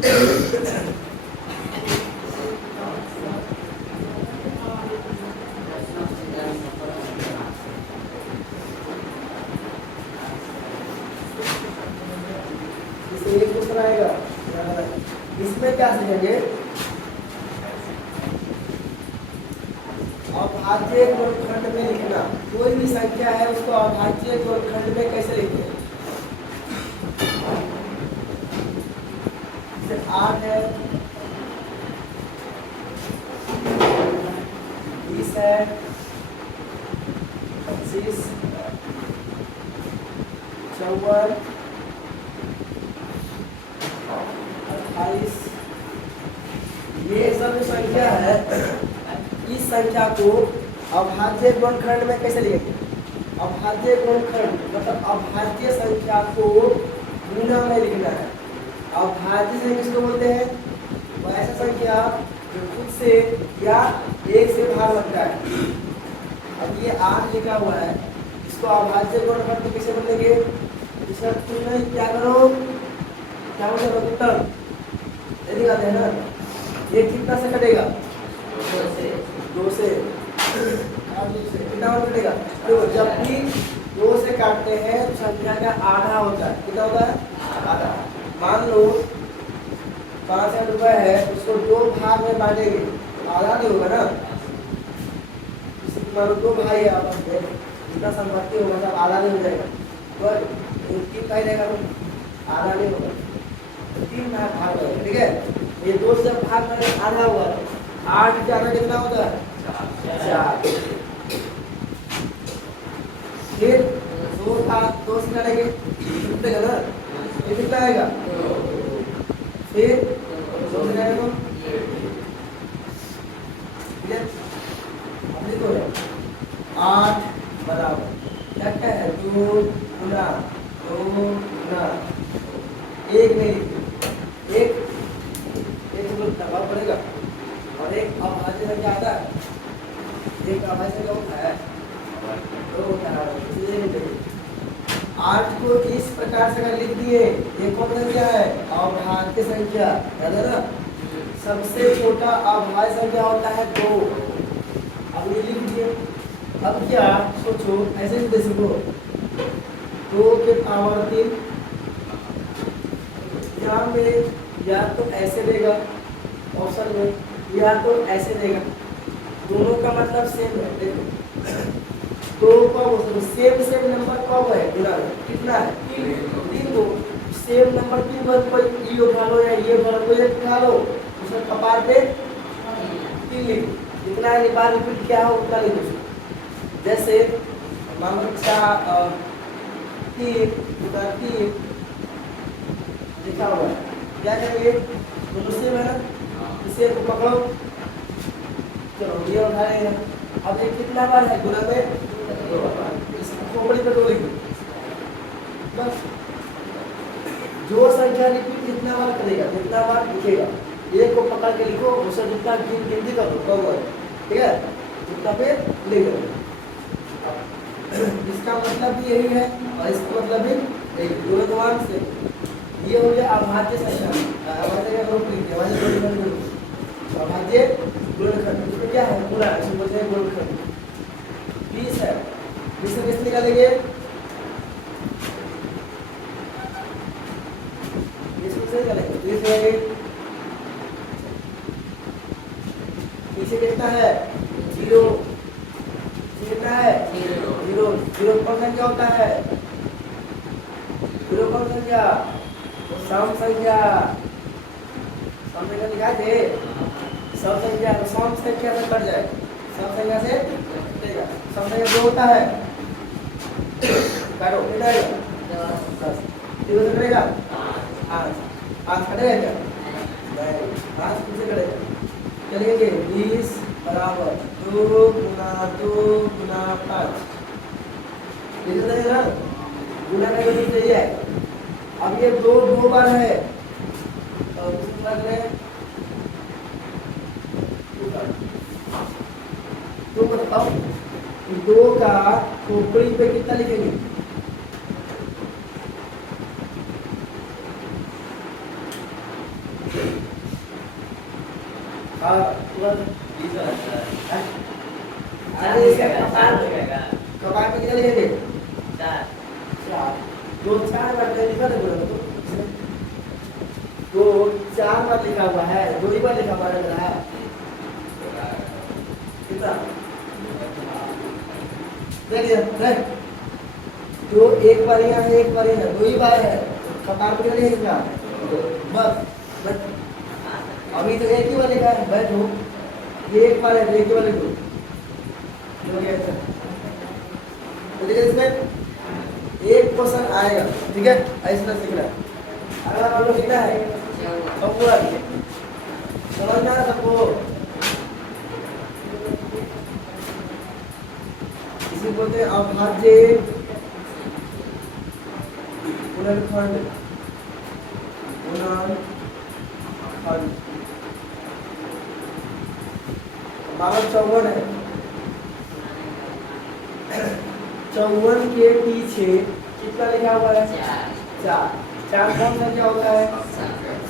इससे एक क्वेश्चन आएगा, इसमें क्या सीखेंगे, अभाज्य गुणनखंड में लिखना। कोई भी संख्या है उसको अभाज्य गुणनखंड में कैसे लिखते हैं। 8 है, 20 है, 25, 54, 28, ये सब संख्या है। इस संख्या को अभाज्य गुणनखंड में कैसे लिखेंगे। अभाज्य गुणनखंड मतलब अभाज्य संख्या को गुना में लिखना है। अभाज्य संख्या किसको बोलते हैं, वो ऐसा संख्या जो खुद से या एक से भाग लगता है। अब ये 8 लिखा हुआ है, इसको अभाज्य गुणनखंड में कैसे बोलेंगे। इसका तुम क्या करो, क्या बोलते हो, यदि कहते हैं ना, ये कितना से कटेगा, 2 से कितना कटेगा। देखो जब भी 2 से काटते हैं तो संख्या का आधा होता है। कितना होता है, आधा। मान लो 500 रुपए है, उसको 2 भाग में बांटेंगे तो आधा नहीं होगा ना। मान लो 2 भाई है आपस में, जितना संपत्ति होगा सब आधा नहीं हो जाएगा, तो एक भाई रहेगा, आधा नहीं होगा, 3 भाग होगा। ठीक है, ये 2 से भाग में आधा हुआ, 8 के आधा कितना होता है, 4। फिर 2 था, 2 से काटेंगे कितना ना, ये कितना आएगा, फिर 2 से काटेंगे अब देखो 8 बराबर क्या है, 2 गुना 2 गुना 1 में एक दबाव पड़ेगा और एक अभाज्य संख्या आता है, एक अभाज्य संख्या होता है, तो होता है 8 को इस प्रकार से अगर लिख दिए, ये कौन संख्या है, अभाज्य संख्या, याद है ना। सबसे छोटा अभाज्य संख्या होता है 2। अब ये लिख दिए, अब क्या सोचो, ऐसे ही देखो 2 के पावर 3, यहाँ में या तो ऐसे देगा ऑप्शन में, या तो ऐसे देगा, दोनों का मतलब सेम है। देखो 2 का सेम नंबर कब है, गुना में कितना है, 3 को सेम नंबर 3 पर कोई ये उठा लो या ये उठा लो, कोई एक उठा लो, उसमें कपार पे 3 लिख, जितना बार रिपीट क्या हो उतना लिख दो। जैसे मान लो 3 लिखा हुआ है, क्या करेंगे, दोनों सेम है ना, इसे को पकड़ो, चलो ये उठाएंगे। अब ये कितना बार है, गुना में 2 बार, इस खोपड़ी पे 2 लिख दो बस। जो संख्या लिखी कितना बार करेगा, जितना बार लिखेगा, एक को पकड़ के लिखो, उसे जितना गिनती कर दो कम है, ठीक है, जितना पे लिख दो। इसका मतलब भी यही है और इसका मतलब भी यही, दोनों समान से। ये हो गया अभाज्य संख्या, अभाज्य का रूप लिखिए, अभाज्य गुणनखंड, इसमें क्या है, पूरा इसमें बोलते हैं गुणनखंड। 20 है, 20 से किस निकालेंगे, इसमें से निकालेंगे 20 है, पीछे कितना है, 0, कितना है 0, 0 कौन संख्या होता है, 0 कौन संख्या, सम संख्या, सम संख्या लिखा थे, सम संख्या से कट जाए, सम संख्या से कटेगा, सम संख्या जो होता है काटो कितना है 10, 0 से कटेगा 5 कटेगा क्या, नहीं 5 किससे कटेगा, चलिए 20 बराबर 2 गुना 2 गुना 5, ये ना गुना का यूनिट यही है। अब ये 2 बार है, तो तो बताओ 2 का खोपड़ी पे कितना लिखेंगे, अरे इसका कपार पे कितना लिखेंगे? चार। दो चार बार लिखा था बोला तो चार बार लिखा हुआ है, दो ही बार लिखा हुआ है मेरा कितना देखिए तो एक बार यहाँ है, एक बार यहाँ, दो ही बार है, कपार पे कितना लिखा बस बस अभी तो एक ही बार लिखा है, बैठो ये एक बार है तो एक ही बार लिखो हो गया सर। तो देखिए इसमें एक क्वेश्चन आएगा, ठीक है ऐसा सीखना है। अगला हम लोग सीखना है समझ में आ रहा सबको? इसी बोलते हैं अभाज्य गुणनखंड। बाबा 54 है, 54 के पीछे कितना लिखा हुआ है? चार। चार कौन संख्या होता है?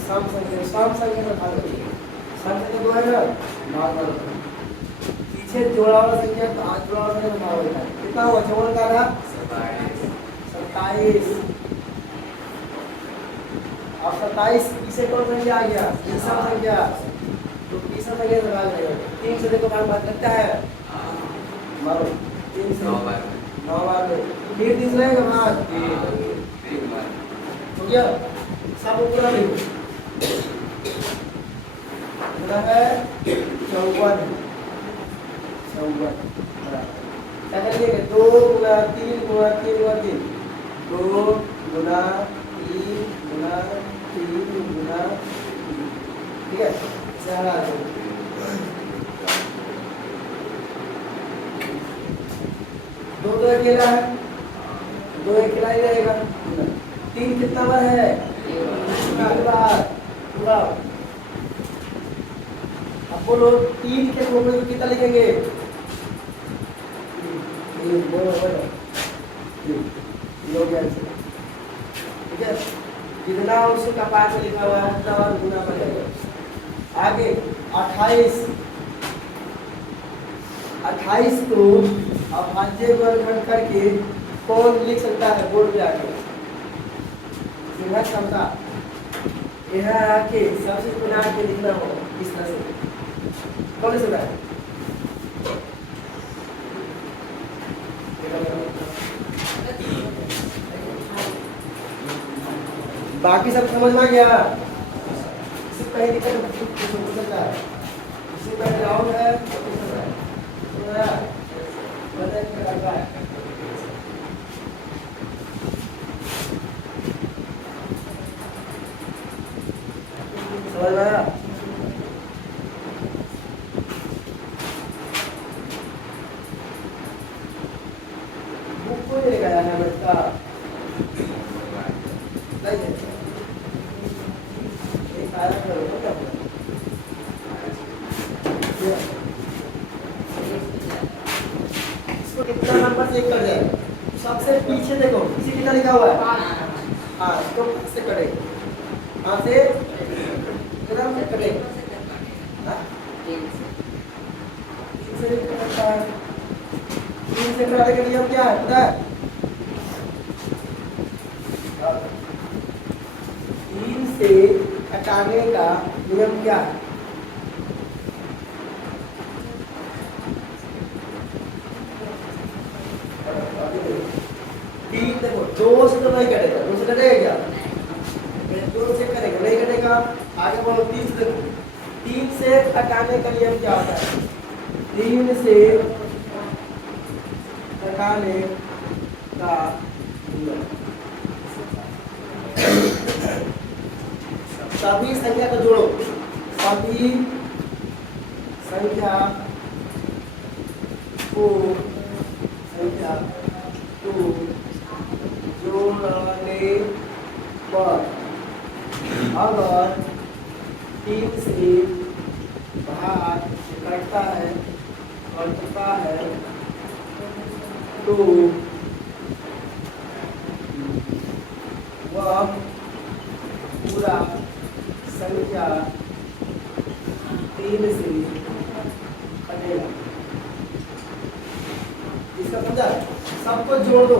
सम संख्या। सम संख्या का भाग करिए, सम संख्या दो है ना, भाग करो। पीछे जोड़ा वाला संख्या तो आज जोड़ा वाला संख्या भाग होता है। कितना हुआ? 54 का रहा 27। अब 27 पीछे कौन संख्या आ गया? तीसरा संख्या। तो तीसरा संख्या से भाग जाएगा। 3 से देखो भाग लगता है मारो 3 से 9 बार में फिर तीसरा है भाग हो गया। सब पूरा लिखो कितना है? 54। क्या करिएगा? 2 गुना 3 गुना 3 गुना 3, 2 गुना 3 गुना 3 गुना 3, ठीक है। सारा दो तो अकेला है, दो अकेला ही रहेगा। 3 कितना बार है? 3 बार। पूरा अब बोलो 3 के रूप में कितना लिखेंगे? बोलो बोलो लोग ठीक है। कितना उसके कपार से लिखा हुआ है उतना बार गुना पड़ेगा। आगे 28 को अभाज्य वर्गखंड करके कौन लिख सकता है? बोर्ड पे आके सीधा क्षमता यहाँ आके सबसे बना के लिखना हो इस तरह से। कौन लिख सकता है? बाकी सब समझ में आ गया? इससे पहले दिक्कत हो सकता है, इससे पहले राउंड है समझ में आया? बुक को नहीं लगाया है बच्चा इसको कितना नंबर चेक कर जाए? सबसे पीछे देखो किसी कितना लिखा हुआ है? हाँ तो से कटे हाँ से कितना से कटे 3 से कटता है। 3 से कटाने के नियम क्या है पता है? 3 से हटाने का नियम क्या है? देखो 2 से तो नहीं कटेगा, 2 से कटेगा क्या? 2 से कटेगा नहीं कटेगा। आगे बढ़ो 3 से देखो 3 से हटाने का नियम क्या होता है? 3 से हटाने का नियम सभी संख्या को जोड़ो, सभी संख्या को जोड़ने पर अगर 3 से भाग कटता है तो वह पूरा संख्या 3 से कटेगा। इसका समझा? सबको जोड़ दो,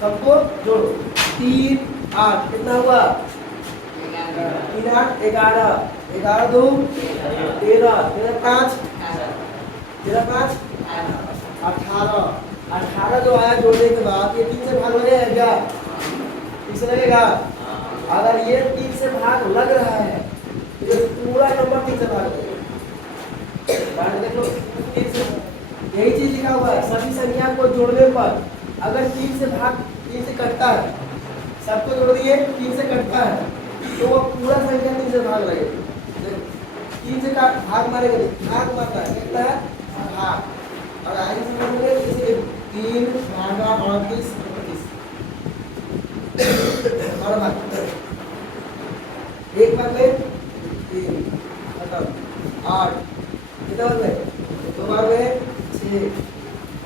सबको जोड़ो। 3 8 कितना हुआ? 3 8 11, 11 2 13, 13 5 18, 18 जो आया जोड़ने के बाद ये 3 से भाग लगेगा क्या? किससे लगेगा? अगर ये 3 से भाग लग रहा है तो ये पूरा नंबर 3 से भाग लगेगा। देख लो 3 से, यही चीज लिखा हुआ है। सभी संख्या को जोड़ने पर अगर 3 से कटता है, सबको जोड़ दिए 3 से कटता है तो वो पूरा संख्या 3 से भाग लगेगा। 3 से भाग मारेगा, भाग मारता है, कितना है? भाग। और आगे से मारेंगे जैसे 3 भागा 38 और भाग एक बार में 3 खत्म 8 कितना बार में? 2 बार में 6।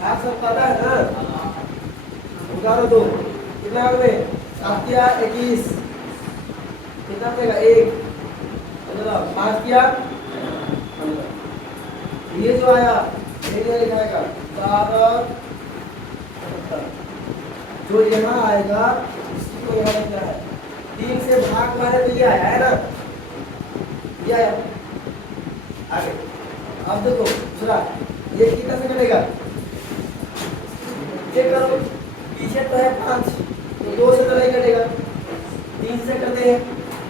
आप सब पता है ना? उदाहरण 2 कितना बार में? 7 किया 21 कितना बनेगा? 1 5 किया 15। ये जो आया ये लिखाएगा 12 जो यहाँ आएगा उसी को यहाँ लिखना है। 3 से भाग मारे तो ये आया है ना, ये आया। आगे अब देखो दूसरा, ये कितना से कटेगा? चेक करो, पीछे तो है 5 तो 2 से तो नहीं कटेगा, 3 से करते हैं।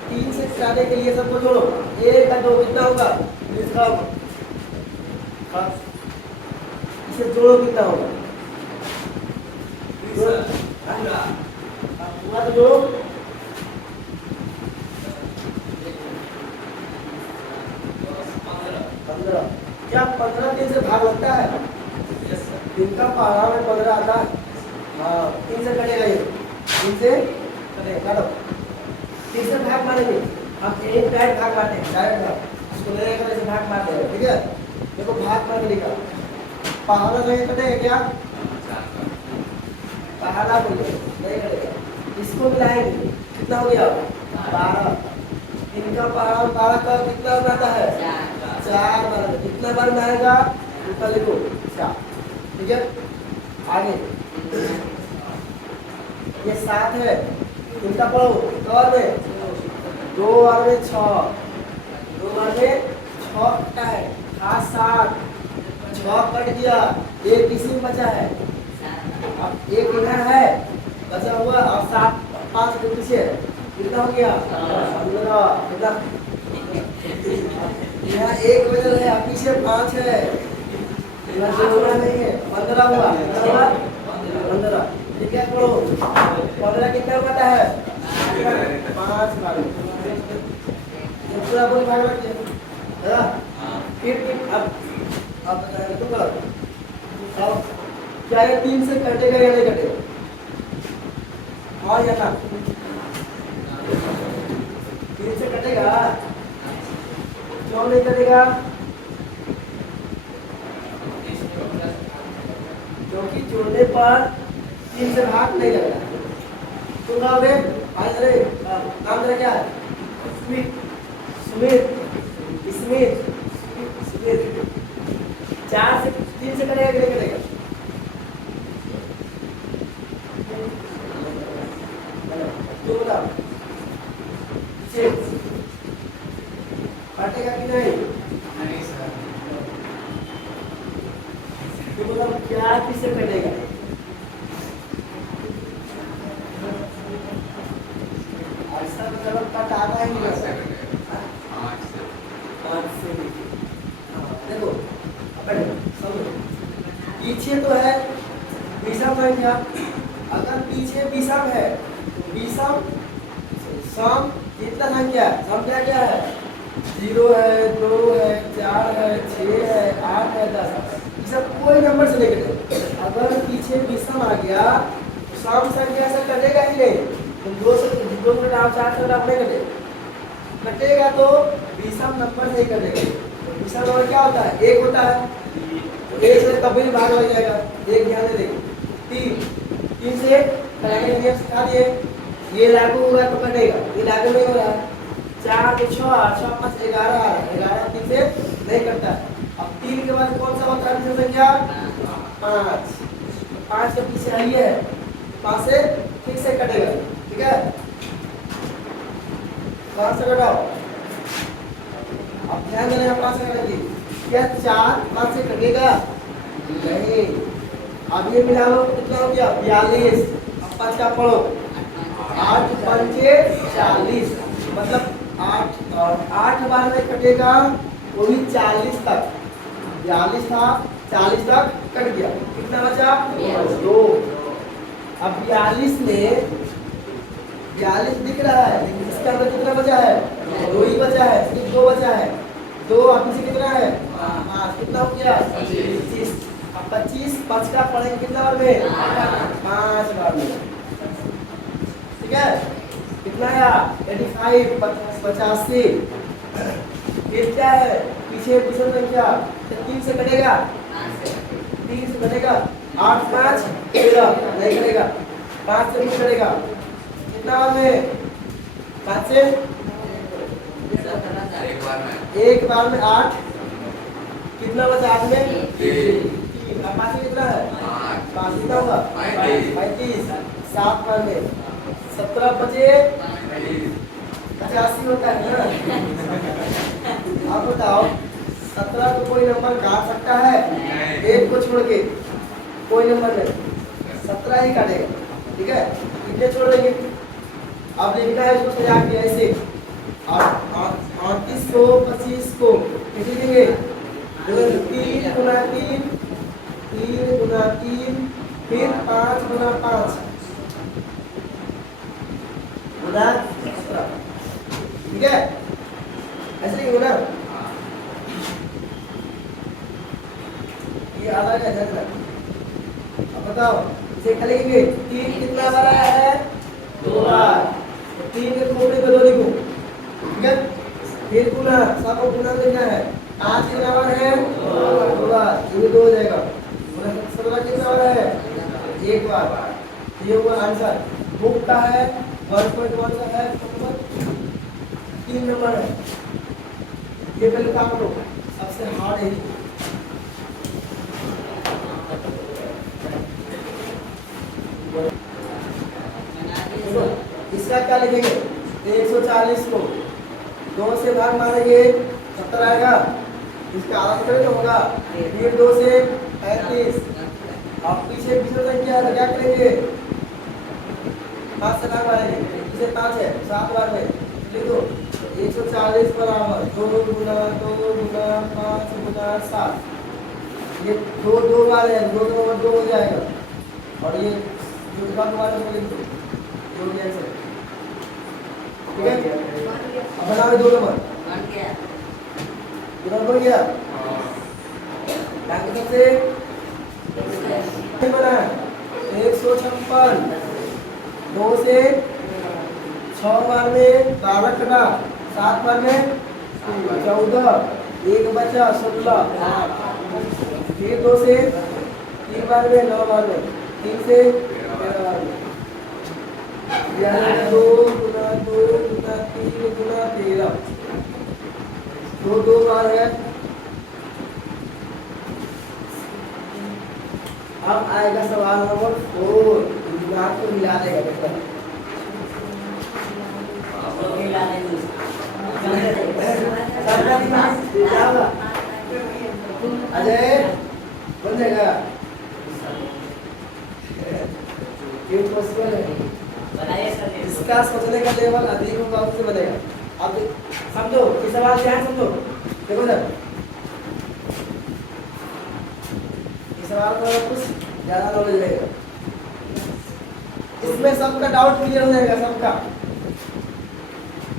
3 से कटाने के लिए सबको जोड़ो, 1 का 2 कितना होगा? इसका होगा, इसे जोड़ो कितना होगा? पूरा तो जोड़ो। 15 क्या 15 3 से भाग लगता है? दिन का पहाड़ा में 15 आता है। हाँ 3 से कटेगा, ये 3 से कटेगा। 3 से भाग मारेंगे, हम एक डायरेक्ट भाग मारते हैं, डायरेक्ट भाग इसको लेकर ऐसे भाग मारते हैं, ठीक है? देखो भाग मार के लिखा, पहाड़ा नहीं कटेगा क्या? पहाड़ा बोलिए नहीं कटेगा, इसको मिलाएंगे कितना हो गया? 12। इनका पहाड़ा 12 का कितना बनाता है? 4 बार। कितना बार में आएगा? उसका लिखो 4, ठीक है? आगे ये 7 है, इनका पढ़ो कवर में 2 बार में 6, 2 बार में 6 कटा है, 7 6 कट गया, एक इसी में बचा है। अब एक इधर है बचा हुआ और 7 5 के पीछे कितना हो गया? 15। कितना यहाँ एक बचल है, पीछे 5 है, यहाँ जोड़ना नहीं है। 15 हुआ, कितना हुआ? 15। ठीक है, करो 15 कितना होता है? 5 बार। ये पूरा बोल भाग रखिए, है ना? फिर अब बताएगा तुम लोग, अब क्या ये 3 से कटेगा या नहीं कटेगा? हाँ या ना? 3 से कटेगा, क्यों नहीं कटेगा? क्योंकि जोड़ने पर 3 से भाग नहीं लग रहा। तुम नाम है अरे नाम तेरा क्या है? Smith, Smith, Smith, Smith. 4 से 3 से कटेगा कि नहीं कटेगा? तुम बताओ कटेगा कि नहीं? नहीं सर। तो मतलब क्या किससे कटेगा? ऐसा मतलब कट आता ही नहीं है। 5 से देखो अपन समझो, पीछे तो है विषम संख्या, अगर पीछे विषम है तो विषम सम कितना संख्या है? संख्या क्या है? 0 है, 2 है, 4 है, 6 है, 8 है, 10। ये सब कोई नंबर से नहीं कटेगा। अगर पीछे विषम आ गया तो सम संख्या से कटेगा ही नहीं। तो 2 से 4 से नहीं कटेगा, कटेगा तो विषम नंबर से ही कटेगा। तो विषम नंबर क्या होता है? 1 होता है, तो 1 से कभी भी भाग लग जाएगा। 1 ध्यान से देखिए, 3 से कटाने के नियम सिखा दिए, ये लागू होगा तो कटेगा, ये लागू नहीं हो रहा है। 4 तो 6 6 5 11 11 3 से नहीं करता है। अब 3 के बाद कौन सा होता है विषम संख्या? 5। 5 के पीछे है ये है, 5 से ठीक से कटेगा, ठीक है। 5 से घटाओ, अब ध्यान देना 5 से कटेगी क्या? 4 5 से कटेगा नहीं। अब ये मिला लो, कितना हो गया? 42। अब 5 का पढ़ो, 8 पंचे 40, मतलब 8 और 8 बार में कटेगा वो भी 40 तक। 42 था, 40 तक कट गया, कितना बचा? 2। अब 42 में 42 दिख रहा है, लेकिन इसके अंदर कितना बचा है? 2 ही बचा है, सिर्फ 2 बचा है। 2 अब पीछे कितना है? 5। कितना हो गया? 25। अब 25 5 का पढ़ेंगे कितना बार में? 5 बार में, ठीक है। कितना आया? 85 85। फिर क्या है पीछे विषम संख्या? 3 से कटेगा, 3 से कटेगा, 8 5 13 नहीं कटेगा, 5 से नहीं कटेगा, कितना बार में? 5 से एक बार में 8, कितना बचा 8 में? 3। अब 5 कितना है? 5 कितना होगा? 35। 7 बार में 17 बचे 85 होता है ना। आप बताओ 17 को कोई नंबर काट सकता है? एक को छोड़ के कोई नंबर नहीं, 17 ही काटेगा, ठीक है। कितने छोड़ देंगे? अब लिखना है इसको सजा के ऐसे, 38 को 25 को कैसे लिखेंगे? 3 गुना 3, 3 गुना 3, फिर 5 गुना 5 गुना 17, ठीक है। ऐसे लिखेंगे ना, ये अलग है जगह। अब बताओ इसे क्या लिखेंगे? 3 कितना बार आया है? 2 बार, 3 के खोपड़े पे 2 लिखो, ठीक है। फिर गुना, सबको गुना करना है। 5 कितना बार है? 2 बार, ये 2 हो जाएगा। गुना 17 कितना बार है? 1 बार। ये हुआ आंसर। बुक का है 1.1 का है, 3 नंबर है। ये पहले काम करो, सबसे हार्ड है। इसका क्या लिखेंगे? 140 को 2 से भाग मारेंगे 70 आएगा, इसका आधा करें तो होगा। फिर 2 से 35, अब पीछे विषम संख्या है तो क्या करेंगे? 5 से भाग मारेंगे, पीछे 5 है, 7 बार में लिख दो। 140 बराबर 2 गुना 5 गुना 7, ये 2 बार है, 2 नंबर 2 हो जाएगा, और ये जो भाग मारे वो लिख दो, जो भी आंसर, ठीक है। अब बनाओ 2 नंबर बन गया। बाकी सबसे बना 156, 2 से 6 बार में 12 कटा, 7 बार में 14, 1 बचा 16, फिर 2 से 3 बार में 9 बार में, 3 से 13 बार में, 2 गुना 2 गुना 3 गुना 13, 2 बार है। अब आएगा सवाल नंबर 4, दिमाग को हिला देगा बेटा। अजय बन जाएगा, इसका सोचने का लेवल अधिक होगा उससे बनेगा। अब समझो ये सवाल ध्यान समझो, देखो सर इस सवाल का कुछ ज्यादा नॉलेज रहेगा, इसमें सबका डाउट क्लियर हो जाएगा सबका।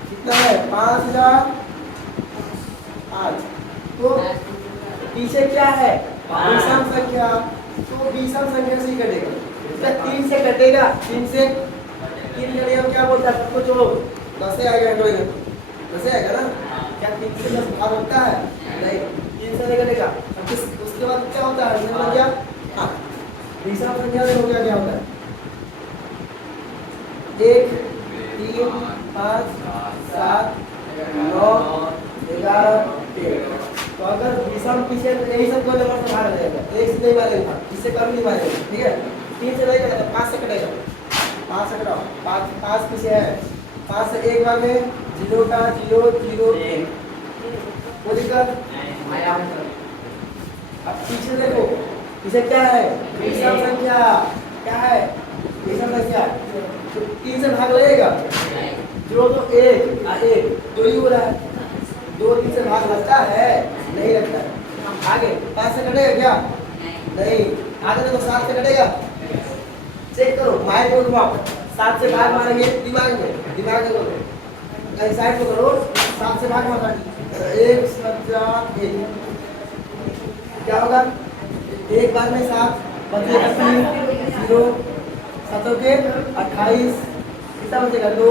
कितना है? 5005, तो पीछे क्या है? विषम संख्या, तो विषम संख्या से ही कटेगा, 3 से कटेगा, 3 से 3 का नियम क्या बोलता है? सबको जोड़ो, 10 से आएगा, 10 से आएगा ना। क्या 3 से 10 भाग होता है? नहीं, 3 से नहीं कटेगा। अब उसके बाद क्या होता है? विषम संख्या, हाँ विषम संख्या से हो गया क्या होता है? 1 3 5 7 9 11 13, तो अगर सम पीछे यही सब को नंबर से भाग जाएगा, एक से नहीं मारेगा, इससे कम नहीं मारेगा, ठीक है। 3 से नहीं कटेगा, 5 से कटेगा, 5 से कटाओ, 5 पीछे है, 5 से एक बार में 0 का 0 0 1 वो दिक्कत। अब पीछे देखो, पीछे क्या है, विषम संख्या, क्या है विषम संख्या, तो 3 से भाग लगेगा, 0 तो 1 1 2 ही हो रहा है, 2 3 से भाग लगता है, नहीं लगता है। आगे 5 से कटेगा क्या, नहीं, आगे देखो 7 से कटेगा, चेक करो माइंड को घुमाओ, 7 से भाग मारेंगे दिमाग में करो, कहीं साइड को करो, 7 से भाग मारा 1 7 1 क्या होगा, एक बार में 7 बचेगा 3 0 7 के 28 कितना बचेगा 2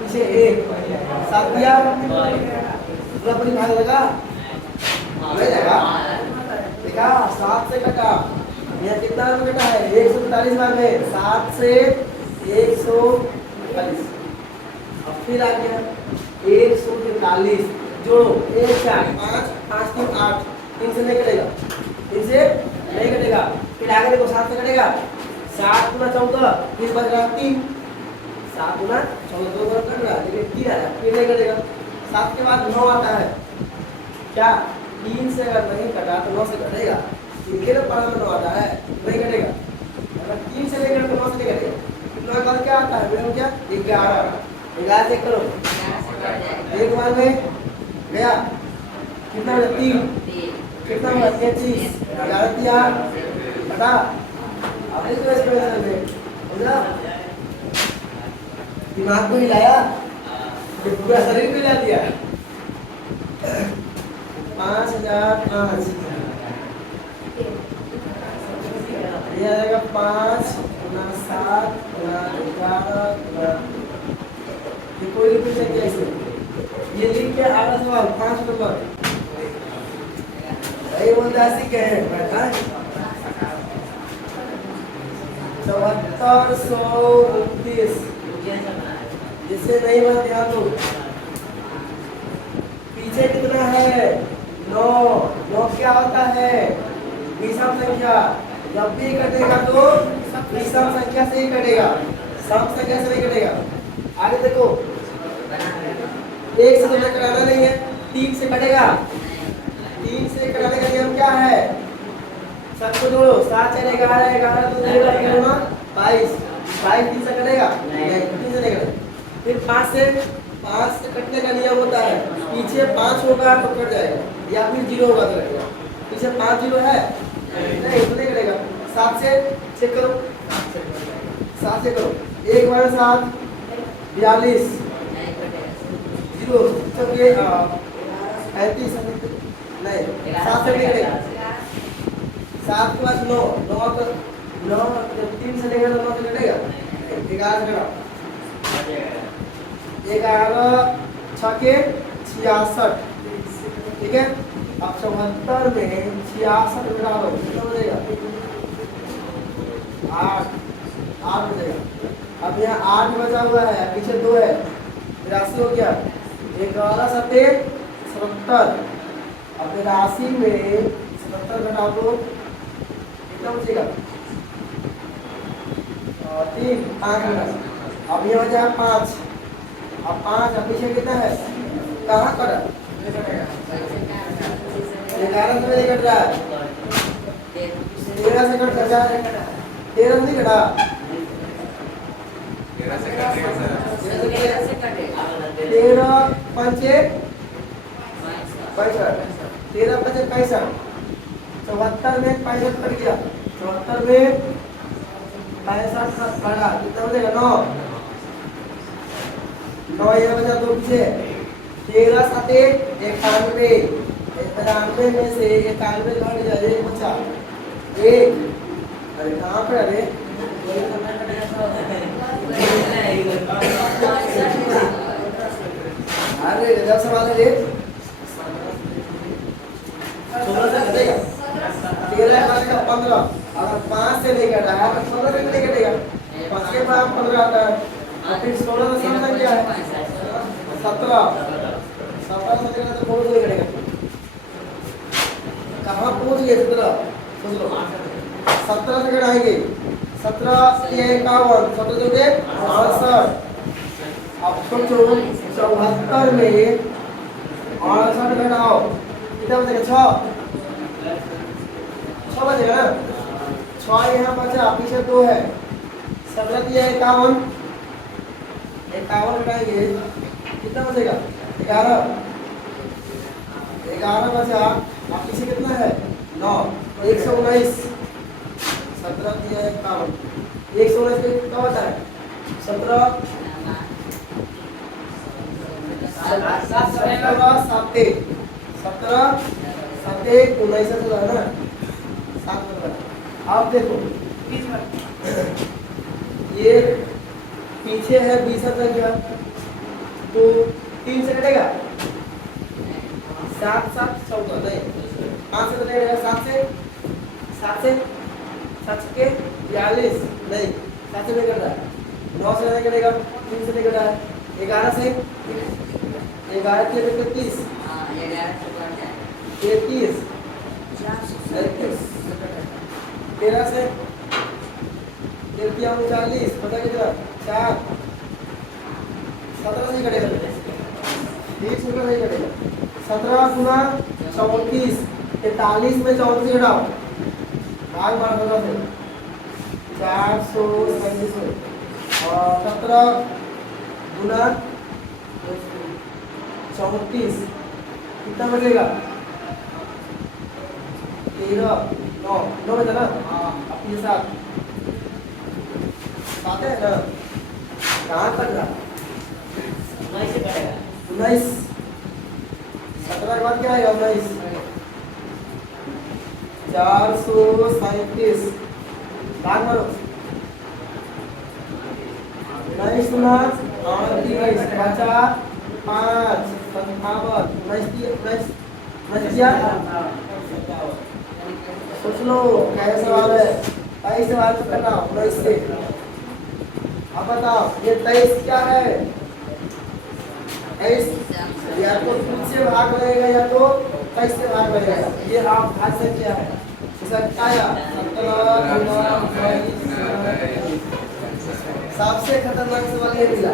पीछे 1 7 दिया पूरा पूरी भाग लगा देखा 7 से कटा, यह कितना में कटा है 145 बार में, 7 से 145, अब फिर आ गया 143 जोड़ो 1 4 5 5 3 8 3 से नहीं कटेगा, 3 से नहीं कटेगा, फिर आगे देखो 7 से कटेगा, 7 गुना 14 फिर बच रहा 3, 7 गुना 14 2 गुना कट रहा है लेकिन 3 आया, फिर नहीं कटेगा, 7 के बाद 9 आता है, क्या 3 से अगर नहीं कटा तो 9 से कटेगा, इनके ना पारा में 9 आता है, नहीं कटेगा, अगर 3 से नहीं कटा तो 9 से नहीं कटेगा, 9 का क्या आता है मेरे को क्या 11 11 चेक करो, एक बार में गया कितना होगा 3 कितना होगा 33 11 दिया बता, अब इसको एक्सप्रेशन में समझा, दिमाग को हिलाया, पूरा शरीर को हिला दिया, 5005 ये आएगा 5 गुना 7 गुना 11 ये कोई रिपीट है कैसे, ये लिख के आधा सवाल 5 नंबर यही बोलता है के हैं 7429 जिसे नहीं बात ध्यान दो, पीछे कितना है 9 9 क्या होता है विषम संख्या, जब भी कटेगा तो विषम संख्या से ही कटेगा, सम संख्या से नहीं कटेगा। आगे देखो 1 से तो कटाना नहीं है, 3 से कटेगा, 3 से कटाने का नियम क्या है, सबको जोड़ो 7 4 11 11 तो देगा 22 22 3 से कटेगा नहीं, 3 से नहीं कटेगा, फिर 5 से कटने का नियम होता है, पीछे 5 होगा तो कट जाएगा या फिर 0 होगा तो कटेगा, पीछे 5 0 है नहीं तो नहीं कटेगा, 7 से चेक करो, 7 से करो, एक बार 7 42 0 चलिए 35 नहीं 7 से नहीं कटेगा, 7 के बाद 9 9 3 से लेगा तो 9 से कटेगा, 11 कटाओ 11 6 के 66 ठीक है, अब 74 में 66 घटा दो कितना बचेगा 8 बचेगा, अब यहाँ 8 बचा हुआ है पीछे 2 है 82 हो गया, 11 7 77, अब 82 में 77 घटा दो कितना बचेगा 3 5 घटा, अब ये बचा 5, अब 5 अब पीछे कितना है कहाँ कटा 11 से नहीं कट रहा है, 13 से कट रहा है, 13 नहीं कटा 13 5 13 5 65, 74 में 65 कट गया, 74 में 65 पड़ा कितना बचेगा 9 ये बचा 2 पीछे, 13 7 91 91 में से 91 घट जाए एक बचा 1, अरे कहाँ पे अरे अरे गजब सवाल है ये, 16 से कटेगा 13 का 15, अगर 5 से नहीं कटा है तो 16 से नहीं कटेगा, 5 के बाद 15 आता है, और फिर 16 से सम संख्या है 17 से तो बहुत नहीं कटेगा, पहुंच गए 17, सोच लो 17 से घटाएंगे 17 ये 51, 17 जो के 68। अब सोचो 74 में 68 घटाओ कितना बचेगा? 6 बचेगा ना। 6 यहाँ बचा, पीछे 2 है। 17 दिया 51, 51 घटाएंगे कितना बचेगा? 11 बचा। अब पीछे कितना है? 9, 119। 17 दिया 51, 119 पे कितना बचा है? 17 19 है ना, 7 बचा। आप देखो ये पीछे है 20 संख्या, तो 3 से कटेगा 7 7 14 नहीं, 5 से कटेगा 7 से 7 से 7 के 42 नहीं, 7 से नहीं कट रहा है। 9 से नहीं कटेगा, 3 से नहीं कटा है। 11 से 11 के 33, 33 13 से 40, पता कितना? 4, 17 से कटेगा, 20 से नहीं कटेगा। 17 गुना 34, 43 में 34 से घटाओ, भाग मार 17 से 437 और 17 गुना 34 कितना बचेगा? 13 9 बचा ना। अपने साथ 7 है ना, कहाँ कट रहा? 19। 17 के बाद क्या आएगा? 19, 437 भाग मारो। 19 गुना 38 बचा 5, 57, 19 सोच लो कैसा सवाल है। 23 सवाल तो करना 19 से। अब बताओ ये 23 क्या है? 23 या तो 3 से भाग लगेगा या तो 23 से भाग लगेगा। ये आप भाग से क्या है? इसका क्या है? 17 सबसे खतरनाक सवाल ये मिला।